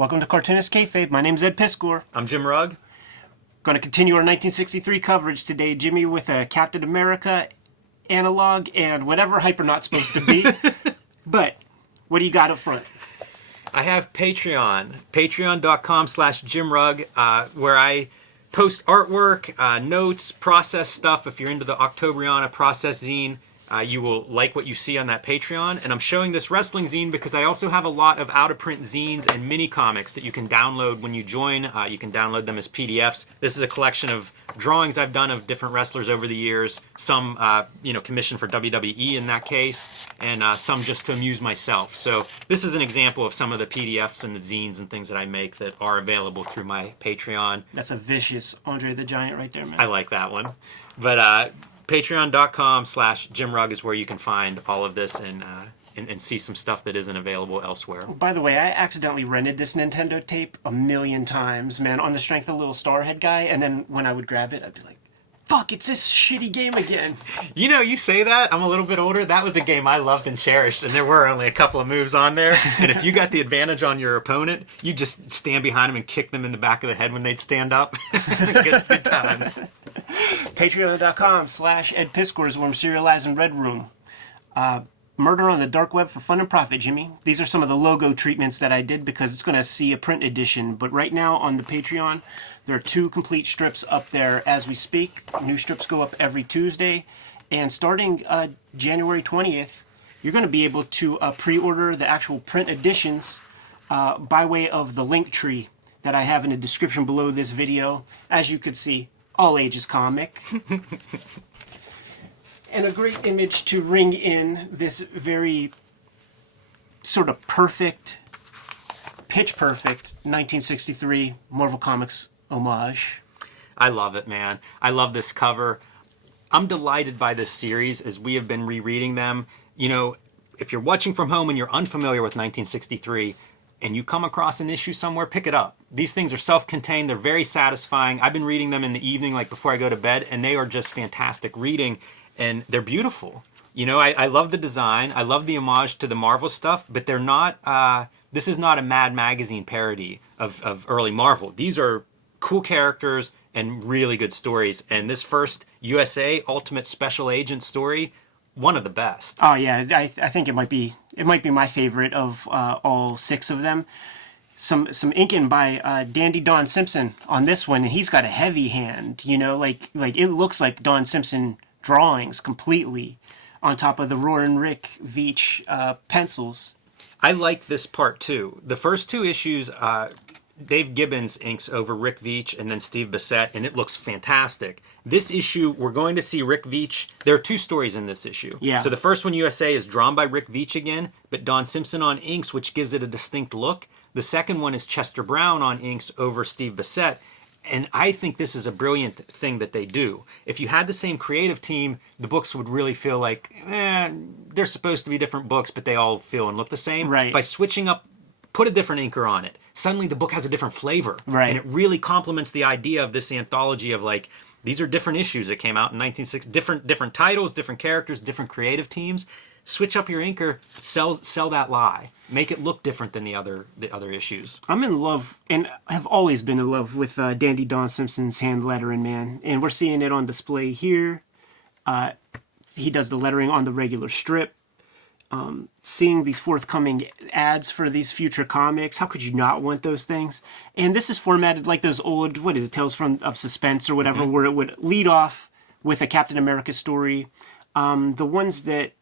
Welcome to Cartoonist Kayfabe. My name's Ed Piscor. I'm Jim Rugg. Going to continue our 1963 coverage today, Jimmy, with a Captain America analog and whatever Hypernaut's supposed to be. But what do you got up front? I have Patreon, patreon.com/Jim Rugg, where I post artwork, notes, process stuff. If you're into the Octobriana process zine, you will like what you see on that Patreon. And I'm showing this wrestling zine because I also have a lot of out-of-print zines and mini comics that you can download when you join. You can download them as PDFs. This is a collection of drawings I've done of different wrestlers over the years. Some, commissioned for WWE in that case, and some just to amuse myself. So this is an example of some of the PDFs and the zines and things that I make that are available through my Patreon. That's a vicious Andre the Giant right there, man. I like that one. But patreon.com/Jim Rugg is where you can find all of this and see some stuff that isn't available elsewhere. By the way, I accidentally rented this Nintendo tape 1,000,000 times, man, on the strength of Little Starhead Guy, and then when I would grab it, I'd be like, fuck, it's this shitty game again. You know, you say that, I'm a little bit older, that was a game I loved and cherished, and there were only a couple of moves on there, and if you got the advantage on your opponent, you just stand behind them and kick them in the back of the head when they'd stand up. Good times. Patreon.com/Ed Piscor is where I'm serializing Red Room. Murder on the Dark Web for Fun and Profit, Jimmy. These are some of the logo treatments that I did because it's going to see a print edition. But right now on the Patreon, there are 2 complete strips up there as we speak. New strips go up every Tuesday. And starting January 20th, you're going to be able to pre-order the actual print editions by way of the link tree that I have in the description below this video. As you can see, all ages comic. And a great image to ring in this very sort of perfect, pitch perfect 1963 Marvel Comics homage. I love it, man. I love this cover. I'm delighted by this series as we have been rereading them. You know, if you're watching from home and you're unfamiliar with 1963 and you come across an issue somewhere, pick it up. These things are self-contained. They're very satisfying. I've been reading them in the evening, like before I go to bed, and they are just fantastic reading. And they're beautiful. You know, I love the design. I love the homage to the Marvel stuff, but they're not, this is not a Mad Magazine parody of early Marvel. These are cool characters and really good stories. And this first USA Ultimate Special Agent story, one of the best. Oh yeah, I think it might be my favorite of all 6 of them. Some inking by Dandy Don Simpson on this one, and he's got a heavy hand. You know, like it looks like Don Simpson drawings completely on top of the Roaring Rick Veitch pencils. I like this part too. The first 2 issues, Dave Gibbons inks over Rick Veitch and then Steve Bissette, and it looks fantastic. This issue, we're going to see Rick Veitch. There are 2 stories in this issue. Yeah. So the first one, USA, is drawn by Rick Veitch again, but Don Simpson on inks, which gives it a distinct look. The second one is Chester Brown on inks over Steve Bissette. And I think this is a brilliant thing that they do. If you had the same creative team, the books would really feel like, they're supposed to be different books, but they all feel and look the same. Right. By switching up, put a different inker on it. Suddenly the book has a different flavor. Right. And it really complements the idea of this anthology of like, these are different issues that came out in 1960, different titles, different characters, different creative teams. Switch up your inker, sell that lie. Make it look different than the other issues. I'm in love, and have always been in love with Dandy Don Simpson's hand lettering, man. And we're seeing it on display here. He does the lettering on the regular strip. Seeing these forthcoming ads for these future comics, how could you not want those things? And this is formatted like those old, what is it, Tales of Suspense or whatever, where it would lead off with a Captain America story. The ones that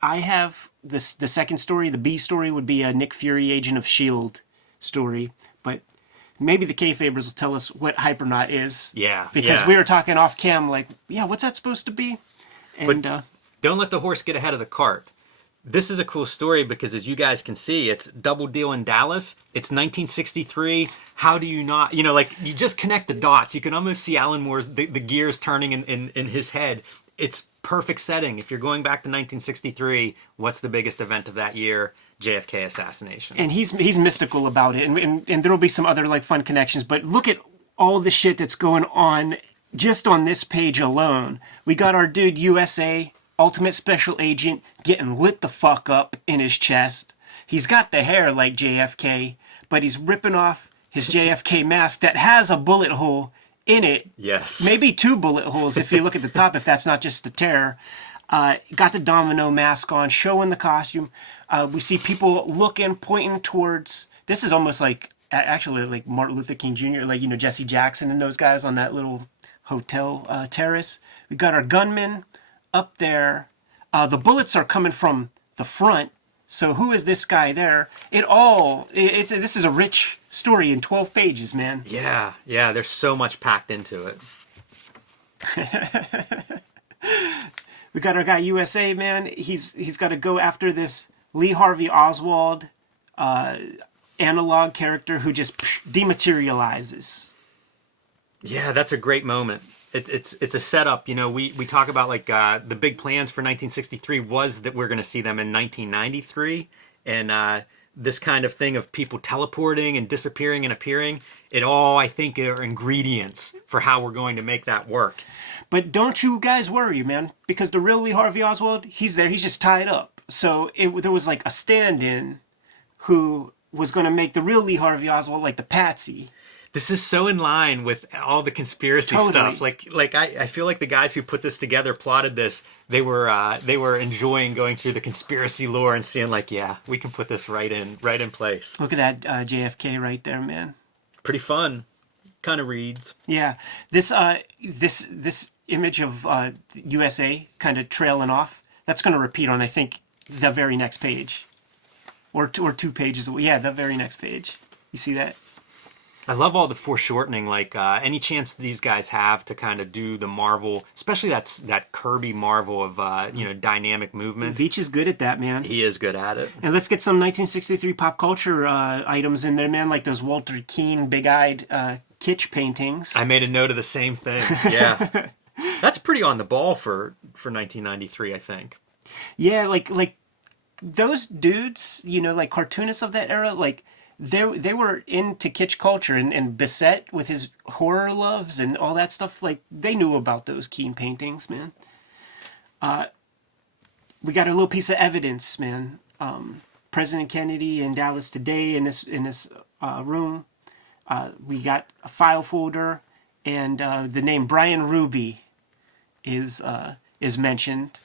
I have, the second story, the B story, would be a Nick Fury, Agent of S.H.I.E.L.D. story. But maybe the Kayfabers will tell us what Hypernaut is. Yeah. Because we were talking off cam like, yeah, what's that supposed to be? And but don't let the horse get ahead of the cart. This is a cool story because, as you guys can see, it's Double Deal in Dallas. It's 1963. How do you not, you just connect the dots. You can almost see Alan Moore's, the gears turning in his head. It's perfect setting. If you're going back to 1963, what's the biggest event of that year? JFK assassination. And he's mystical about it, and there will be some other like fun connections. But look at all the shit that's going on just on this page alone. We got our dude USA Ultimate Special Agent getting lit the fuck up in his chest. He's got the hair like JFK, but he's ripping off his JFK mask that has a bullet hole in it. Yes. Maybe 2 bullet holes if you look at the top, if that's not just the tear. Got the domino mask on, showing the costume. We see people looking, pointing towards. This is almost like, actually, like Martin Luther King Jr., like, Jesse Jackson and those guys on that little hotel terrace. We got our gunmen up there. The bullets are coming from the front. So who is this guy there? This is a rich story in 12 pages, man. Yeah, there's so much packed into it. We got our guy USA, man. He's got to go after this Lee Harvey Oswald analog character who just dematerializes. Yeah, that's a great moment. It's a setup. We talk about like the big plans for 1963 was that we're going to see them in 1993, and this kind of thing of people teleporting and disappearing and appearing. It all, I think, are ingredients for how we're going to make that work. But don't you guys worry, man, because the real Lee Harvey Oswald, he's there. He's just tied up. So there was like a stand-in who was going to make the real Lee Harvey Oswald like the patsy. This is so in line with all the conspiracy stuff. Like I feel like the guys who put this together, plotted this, they were enjoying going through the conspiracy lore and seeing like, yeah, we can put this right in place. Look at that JFK right there, man. Pretty fun. Kind of reads. Yeah, this image of USA kind of trailing off. That's going to repeat on, I think, the very next page, or 2 pages away. Yeah, the very next page. You see that? I love all the foreshortening, like any chance these guys have to kind of do the Marvel, especially that Kirby Marvel of dynamic movement. Veach is good at that, man. He is good at it. And let's get some 1963 pop culture items in there, man, like those Walter Keane big-eyed kitsch paintings. I made a note of the same thing. Yeah, that's pretty on the ball for 1993, I think. Yeah, like those dudes, like cartoonists of that era, like. They were into kitsch culture and Bissett with his horror loves and all that stuff. Like, they knew about those Keane paintings, man. We got a little piece of evidence, man. President Kennedy in Dallas today in this room. We got a file folder, and the name Brian Ruby is mentioned.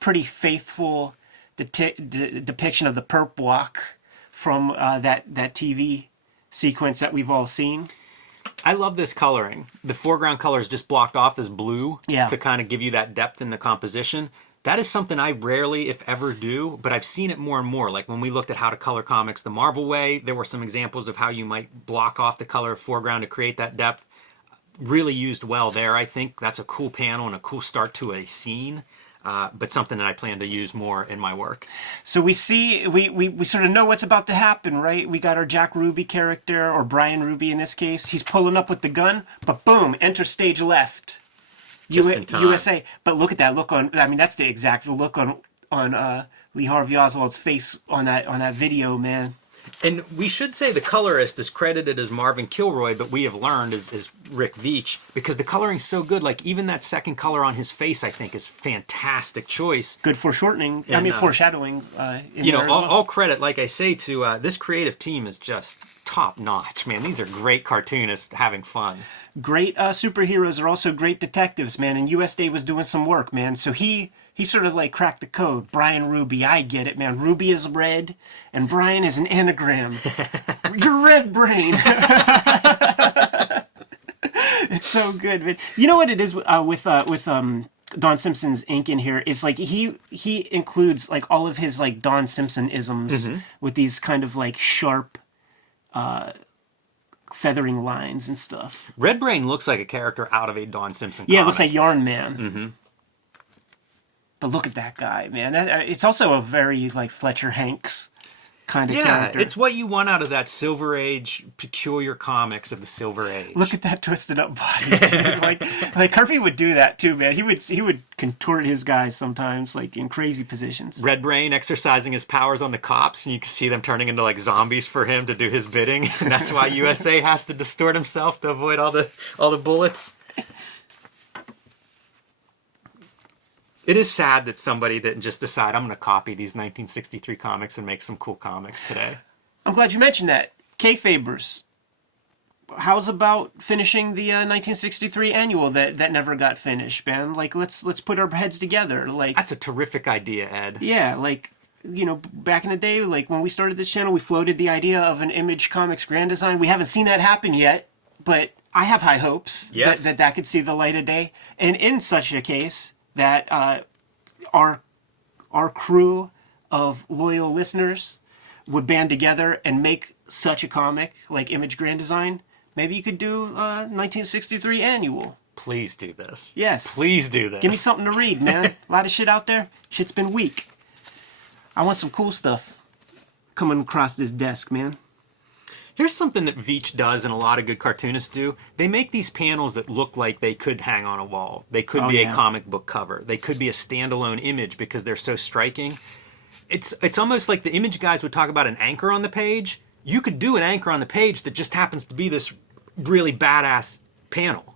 Pretty faithful depiction of the perp walk from that TV sequence that we've all seen. I love this coloring. The foreground color is just blocked off as blue to kind of give you that depth in the composition. That is something I rarely, if ever, do, but I've seen it more and more. Like when we looked at how to color comics the Marvel way, there were some examples of how you might block off the color of foreground to create that depth. Really used well there, I think. That's a cool panel and a cool start to a scene. But something that I plan to use more in my work. So we see, we sort of know what's about to happen, right? We got our Jack Ruby character, or Brian Ruby in this case. He's pulling up with the gun, but boom, enter stage left. Just in time. USA. But look at that look on, that's the exact look on Lee Harvey Oswald's face on that video, man. And we should say the colorist is credited as Marvin Kilroy, but we have learned is Rick Veach, because the coloring's so good. Like even that second color on his face, I think, is fantastic choice. Good foreshortening. And, foreshadowing. All credit, like I say, to this creative team is just top notch, man. These are great cartoonists having fun. Great superheroes are also great detectives, man. And US Day was doing some work, man. So he sort of like cracked the code. Brian Ruby, I get it, man. Ruby is red, and Brian is an anagram. You're red brain. It's so good, man. You know what it is with Don Simpson's ink in here? It's like he includes like all of his like Don Simpson isms with these kind of like sharp feathering lines and stuff. Red Brain looks like a character out of a Don Simpson comic. Yeah, it looks like Yarn Man. Mm-hmm. But look at that guy, man. It's also a very, like, Fletcher Hanks kind of character. Yeah, it's what you want out of that Silver Age, peculiar comics of the Silver Age. Look at that twisted up body. like Kirby would do that, too, man. He would contort his guys sometimes, like, in crazy positions. Red Brain exercising his powers on the cops, and you can see them turning into, like, zombies for him to do his bidding. And that's why USA has to distort himself to avoid all the bullets. It is sad that somebody didn't just decide, I'm going to copy these 1963 comics and make some cool comics today. I'm glad you mentioned that. Kayfabers, how's about finishing the 1963 annual that never got finished, man? Like, let's put our heads together. Like, That's a terrific idea, Ed. yeah, like, back in the day, like when we started this channel, we floated the idea of an Image Comics Grand Design. We haven't seen that happen yet, but I have high hopes Yes. that could see the light of day. And in such a case, that our crew of loyal listeners would band together and make such a comic like Image Grand Design. Maybe you could do 1963 annual. Please do this. Yes. Please do this. Give me something to read, man. A lot of shit out there. Shit's been weak. I want some cool stuff coming across this desk, man. Here's something that Veitch does and a lot of good cartoonists do. They make these panels that look like they could hang on a wall. They could be a comic book cover. They could be a standalone image because they're so striking. It's almost like the image guys would talk about an anchor on the page. You could do an anchor on the page that just happens to be this really badass panel.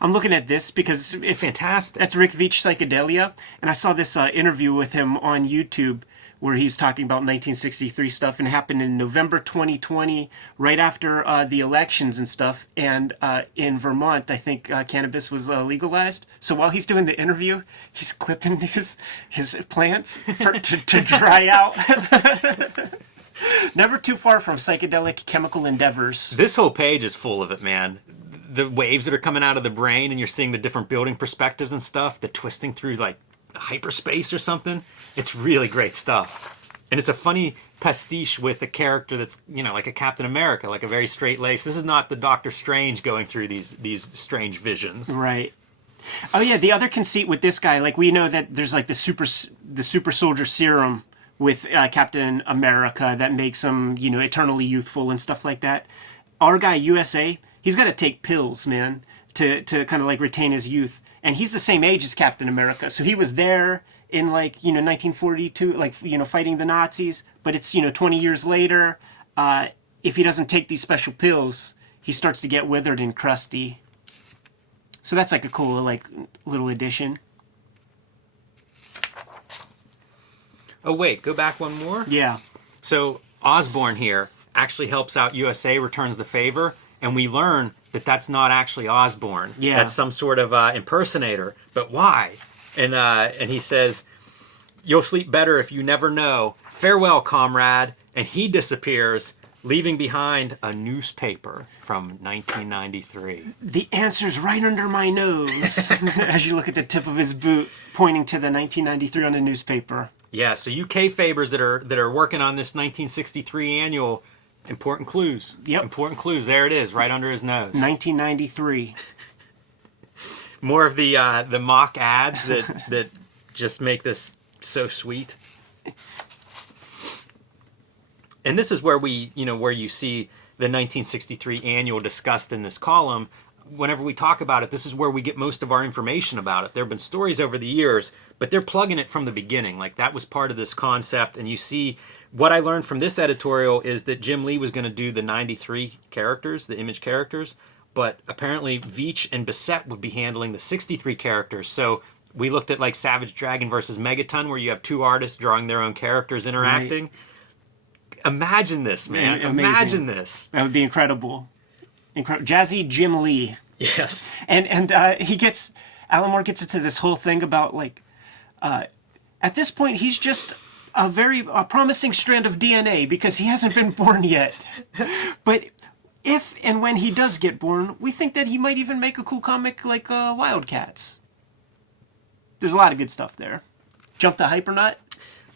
I'm looking at this because it's fantastic. That's Rick Veitch Psychedelia, and I saw this interview with him on YouTube where he's talking about 1963 stuff, and it happened in November 2020, right after the elections and stuff. And in Vermont, I think cannabis was legalized. So while he's doing the interview, he's clipping his plants to dry out. Never too far from psychedelic chemical endeavors. This whole page is full of it, man. The waves that are coming out of the brain, and you're seeing the different building perspectives and stuff, the twisting through like hyperspace or something. It's really great stuff. And it's a funny pastiche with a character that's, like a Captain America, like a very straight lace. This is not the Doctor Strange going through these strange visions. Right. Oh yeah, the other conceit with this guy, like we know that there's like the super soldier serum with Captain America that makes him, eternally youthful and stuff like that. Our guy USA, he's got to take pills, man, to kind of like retain his youth. And he's the same age as Captain America, so he was there in 1942, fighting the Nazis. But it's 20 years later. If he doesn't take these special pills, he starts to get withered and crusty. So that's like a cool little addition. Oh wait, go back one more. Yeah. So Osborn here actually helps out USA, returns the favor, and we learn that that's not actually Osborn. Yeah. That's some sort of impersonator. But why? And he says, "You'll sleep better if you never know. Farewell, comrade." And he disappears, leaving behind a newspaper from 1993. The answer's right under my nose as you look at the tip of his boot, pointing to the 1993 on the newspaper. Yeah, so you Kayfabers that are working on this 1963 annual, important clues. Yep. Important clues. There it is, right under his nose. 1993. More of the mock ads that just make this so sweet. And this is where where you see the 1963 annual discussed in this column. Whenever we talk about it, this is where we get most of our information about it. There have been stories over the years, but they're plugging it from the beginning. Like, that was part of this concept. And you see, what I learned from this editorial is that Jim Lee was going to do the 93 characters, the image characters, but apparently Veitch and Bissett would be handling the 63 characters. So we looked at like Savage Dragon versus Megaton, where you have two artists drawing their own characters interacting. Right. Imagine this, man. Amazing. Imagine this. That would be incredible. Jazzy Jim Lee. Yes. And Alan Moore gets into this whole thing about at this point he's just a very promising strand of DNA because he hasn't been born yet. But if and when he does get born, we think that he might even make a cool comic like Wildcats. There's a lot of good stuff there. Jump to Hypernaut.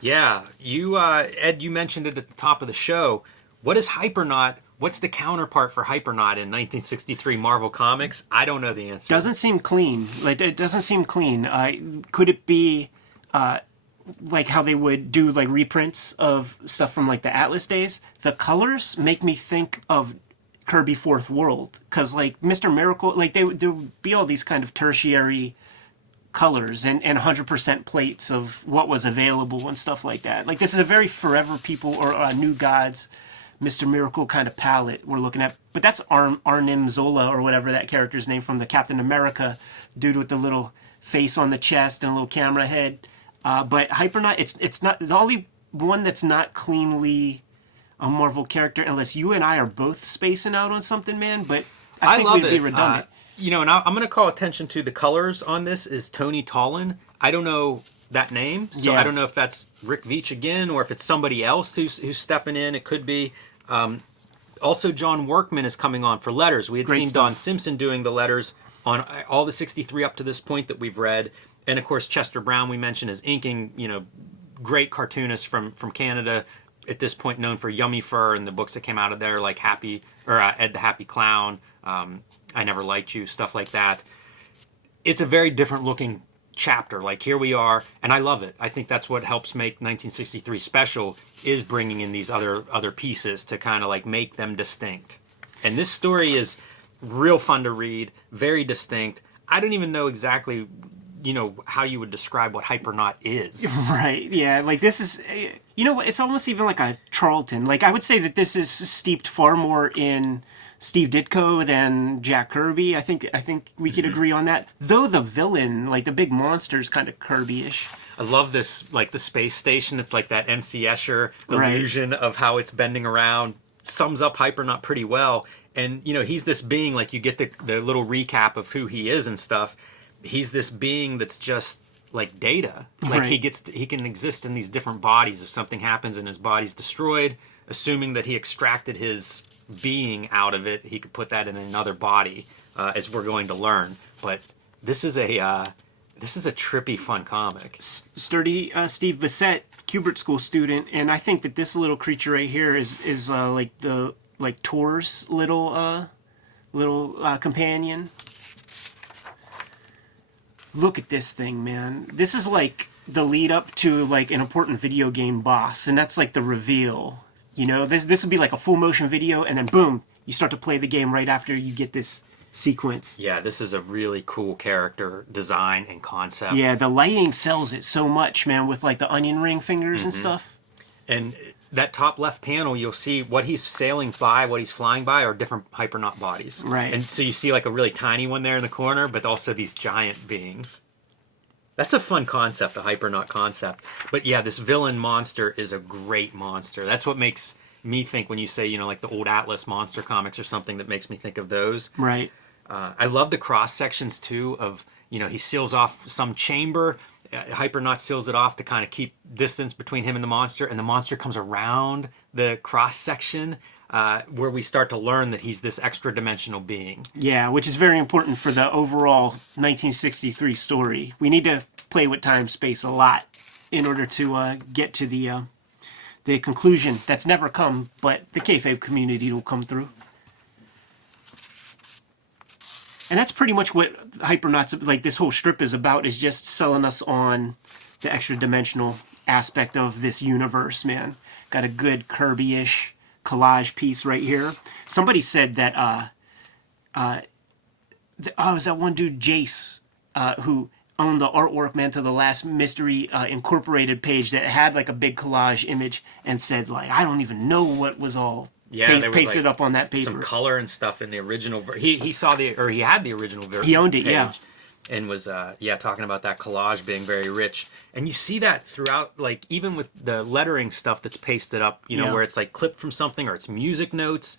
Yeah, you Ed, you mentioned it at the top of the show. What is Hypernaut? What's the counterpart for Hypernaut in 1963 Marvel Comics? I don't know the answer. Doesn't seem clean. It doesn't seem clean. Could it be like how they would do like reprints of stuff from like the Atlas days? The colors make me think of Kirby Fourth World, because like Mr. Miracle, like there would be all these kind of tertiary colors and 100% plates of what was available and stuff like that. Like, this is a very Forever People or New Gods, Mr. Miracle kind of palette we're looking at. But that's Arnim Zola or whatever that character's name from the Captain America dude with the little face on the chest and a little camera head. But Hypernaut, it's not the only one that's not cleanly a Marvel character unless you and I are both spacing out on something, man. But I think love we'd be it. redundant. And I'm going to call attention to the colors on this is Tony Tollin. I don't know that name, so Yeah. I don't know if that's Rick Veitch again or if it's somebody else who's stepping in. It could be. Also, John Workman is coming on for letters. We had Great seen stuff. Don Simpson doing the letters on all the 63 up to this point that we've read. And, of course, Chester Brown, we mentioned, is inking, great cartoonist from Canada, at this point known for Yummy Fur and the books that came out of there, like Ed the Happy Clown, I Never Liked You, stuff like that. It's a very different looking chapter. Like, here we are, and I love it. I think that's what helps make 1963 special, is bringing in these other pieces to kind of like make them distinct. And this story is real fun to read, very distinct. I don't even know exactly, how you would describe what Hypernaut is. Right, yeah, like this is, it's almost even like a Charlton. Like, I would say that this is steeped far more in Steve Ditko than Jack Kirby. I think we could agree on that. Though the villain, like the big monster, is kind of Kirby-ish. I love this, like the space station. It's like that MC Escher Right. illusion of how it's bending around. Sums up Hypernaut pretty well. And, he's this being, like you get the little recap of who he is and stuff. He's this being that's just like Data. Like Right. he can exist in these different bodies. If something happens and his body's destroyed, assuming that he extracted his being out of it, he could put that in another body, as we're going to learn. But this is a trippy, fun comic. Sturdy Steve Bissett, Kubert School student, and I think that this little creature right here is like Tor's little companion. Look at this thing, man. This is like the lead up to like an important video game boss, and that's like the reveal. This would be like a full motion video, and then boom, you start to play the game right after you get this sequence. Yeah, this is a really cool character design and concept. Yeah, the lighting sells it so much, man, with like the onion ring fingers and stuff. And that top left panel, you'll see what he's sailing by, what he's flying by, are different Hypernaut bodies. Right. And so you see like a really tiny one there in the corner, but also these giant beings. That's a fun concept, the Hypernaut concept. But yeah, this villain monster is a great monster. That's what makes me think when you say, like the old Atlas monster comics or something, that makes me think of those. Right. I love the cross sections too of, he seals off some chamber. Hypernaut seals it off to kind of keep distance between him and the monster. And the monster comes around the cross section, where we start to learn that he's this extra dimensional being. Yeah, which is very important for the overall 1963 story. We need to play with time space a lot in order to get to the conclusion that's never come, but the Kayfabe community will come through. And that's pretty much what Hypernauts, like this whole strip is about, is just selling us on the extra dimensional aspect of this universe, man. Got a good Kirby-ish collage piece right here. Somebody said that, is that one dude, Jace, who owned the artwork, man, to the last Mystery Incorporated page that had like a big collage image and said, like, I don't even know what was all There was pasted up on that paper. some color and stuff in the original. He had the original version. He owned it, yeah. And was talking about that collage being very rich. And you see that throughout, like even with the lettering stuff that's pasted up, Yeah. where it's like clipped from something or it's music notes.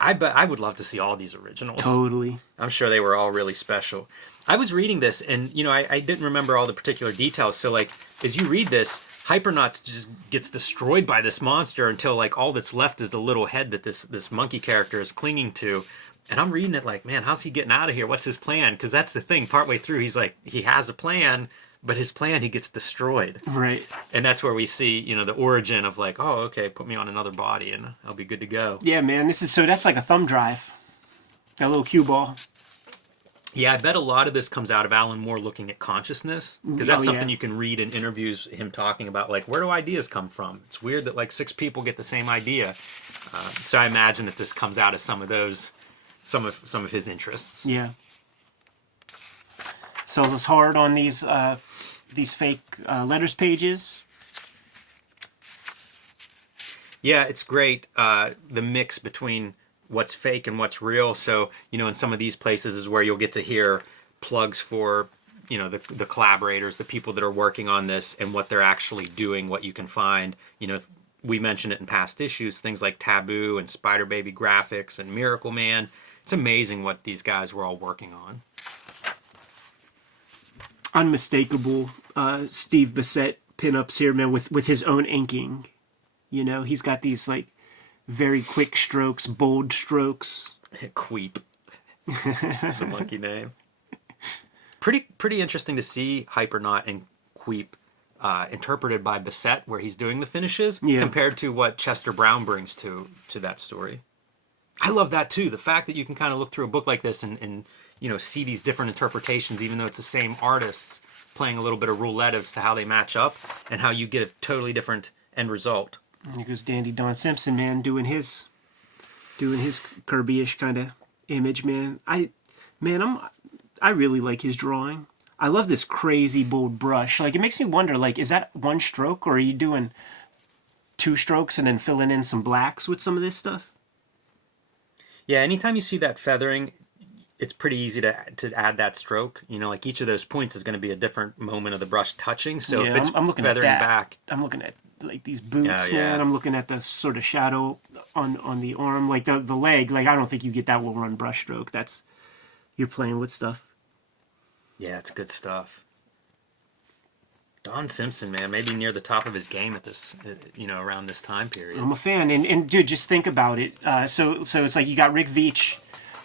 I would love to see all these originals. Totally. I'm sure they were all really special. I was reading this and, I didn't remember all the particular details. So, like, as you read this, Hypernaut just gets destroyed by this monster until, like, all that's left is the little head that this monkey character is clinging to. And I'm reading it like, man, how's he getting out of here? What's his plan? Because that's the thing. Partway through, he's like, he has a plan, but his plan, he gets destroyed. Right. And that's where we see, the origin of like, oh, okay, put me on another body and I'll be good to go. Yeah, man. That's like a thumb drive. That little cue ball. Yeah, I bet a lot of this comes out of Alan Moore looking at consciousness, because that's something yeah. you can read in interviews, him talking about, like, where do ideas come from? It's weird that, like, 6 people get the same idea. So I imagine that this comes out of some of his interests. Yeah. Sells us hard on these fake letters pages. Yeah, it's great, the mix between what's fake and what's real. So, in some of these places is where you'll get to hear plugs for, the collaborators, the people that are working on this and what they're actually doing, what you can find. we mentioned it in past issues, things like Taboo and Spider Baby graphics and Miracle Man. It's amazing what these guys were all working on. Unmistakable Steve Bissette pinups here, man, with his own inking. You know, he's got these like very quick strokes, bold strokes. Queep. The monkey name. Pretty interesting to see Hypernaut and Queep interpreted by Bissette, where he's doing the finishes, compared to what Chester Brown brings to that story. I love that too. The fact that you can kind of look through a book like this and you know, see these different interpretations, even though it's the same artists playing a little bit of roulette as to how they match up and how you get a totally different end result. And here goes Dandy Don Simpson, man, doing his Kirby-ish kind of image, man. I really like his drawing. I love this crazy bold brush. Like, it makes me wonder, like, is that one stroke, or are you doing two strokes and then filling in some blacks with some of this stuff? Yeah, anytime you see that feathering, it's pretty easy to add that stroke. You know, like each of those points is going to be a different moment of the brush touching. So if it's I'm looking feathering at that. Back, I'm looking at like these boots, man. I'm looking at the sort of shadow on the arm, like the leg. Like, I don't think you get that well-run brush stroke. That's, you're playing with stuff. Yeah, it's good stuff. Don Simpson, man, maybe near the top of his game at this, you know, around this time period. I'm a fan, and dude, just think about it. So it's like you got Rick Veitch.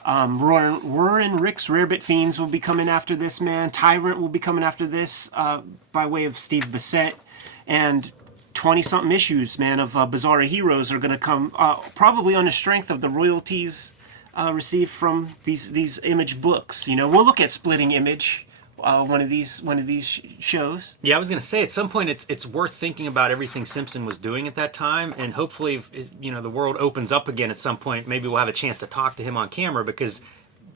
Roarin' Rick's Rarebit Fiends will be coming after this, man. Tyrant will be coming after this by way of Steve Bissette. And 20-something issues, man, of Bizarre Heroes are going to come probably on the strength of the royalties received from these Image books. You know, we'll look at splitting Image one of these shows. Yeah, I was going to say, at some point it's worth thinking about everything Simpson was doing at that time, and hopefully, you know, the world opens up again at some point. Maybe we'll have a chance to talk to him on camera, because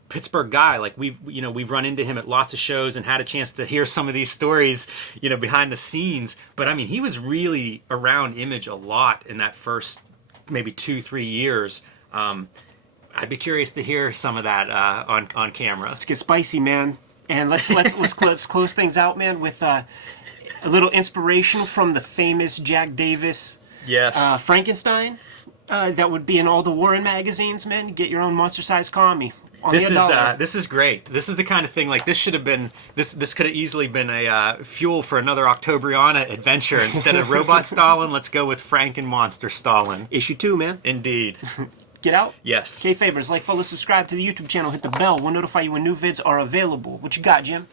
Pittsburgh guy, like we've run into him at lots of shows and had a chance to hear some of these stories, you know, behind the scenes. But I mean, he was really around Image a lot in that first maybe 2-3 years. I'd be curious to hear some of that on camera. Let's get spicy, man. And let's close things out, man, with a little inspiration from the famous Jack Davis Frankenstein that would be in all the Warren magazines, man. Get your own monster-sized commie. This is great. This is the kind of thing, like, this should have been, this could have easily been a fuel for another Octobriana adventure. Instead of Robot Stalin, let's go with Frank and Monster Stalin. Issue 2, man. Indeed. Get out? Yes. Kayfabers, like, follow, subscribe to the YouTube channel, hit the bell. We'll notify you when new vids are available. What you got, Jim?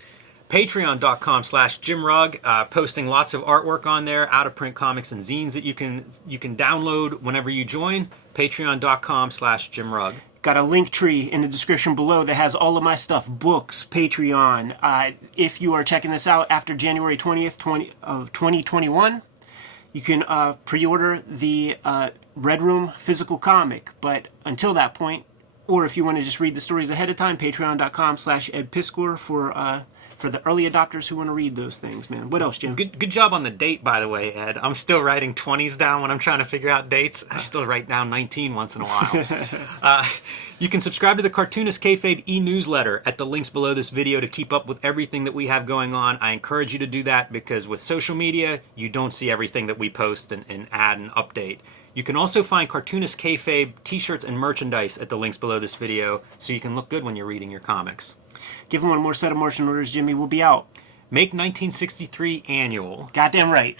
Patreon.com/JimRugg, posting lots of artwork on there, out-of-print comics and zines that you can download whenever you join. Patreon.com/JimRugg. Got a link tree in the description below that has all of my stuff, books, Patreon. If you are checking this out after January 20th, 2021, you can pre-order the Red Room physical comic. But until that point, or if you want to just read the stories ahead of time, patreon.com/EdPiskor for the early adopters who want to read those things, man. What else, Jim? Good job on the date, by the way, Ed. I'm still writing 20s down when I'm trying to figure out dates. I still write down 19 once in a while. You can subscribe to the Cartoonist Kayfabe e-newsletter at the links below this video to keep up with everything that we have going on. I encourage you to do that, because with social media, you don't see everything that we post and add and update. You can also find Cartoonist Kayfabe t-shirts and merchandise at the links below this video, so you can look good when you're reading your comics. Give them one more set of marching orders, Jimmy. We'll be out. Make 1963 annual. Goddamn right.